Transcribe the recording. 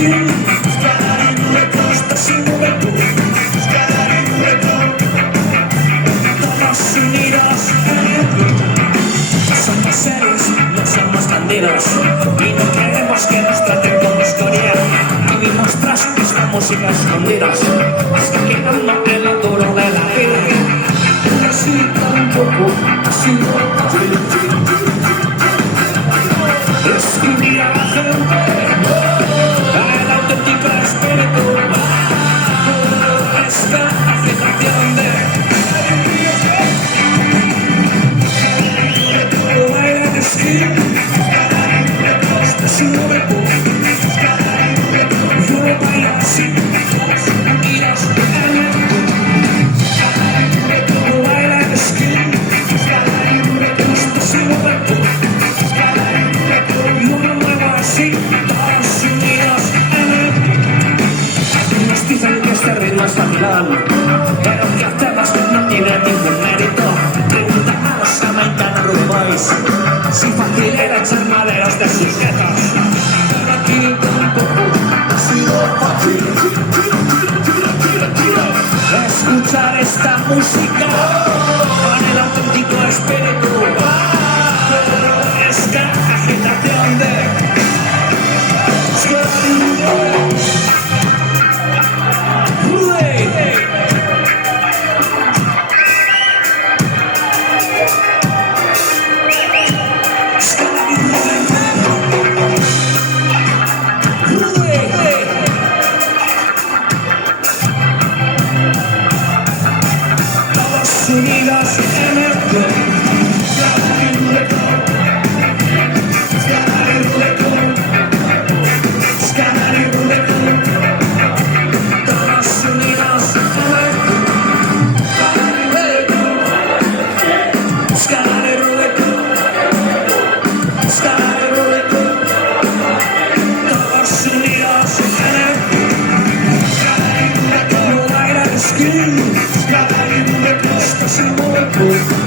skin. Esto se mueve tú. Todos unidos en el club. Somos seres, no somos bandidos. Y no queremos que nos traten como escoria. Vivimos tras esta música escondidas. Hasta quedando en lo duro de la vida. Así tampoco ha sido fácil. Escribir a la gente el auténtico espíritu. Esta agitación de baila de skin. Esto se mueve tú. Yo bailo así. Tranquilos en el club. Baila de skin. Esto se mueve tú. Yo me muevo así. Todos unidos en el club. Nos dicen que este ritmo es vacilón, pero ¿qué hacemos? No tiene ningún mérito. Pregunta a los Jamaican Rude Boys si fácil era echar maderos de sus guetos. Pero aquí tampoco ha sido fácil escuchar esta música con el auténtico espíritu. Esta agitación de unidos en el club. Todos unidos en el club. Skin, esto se mueve.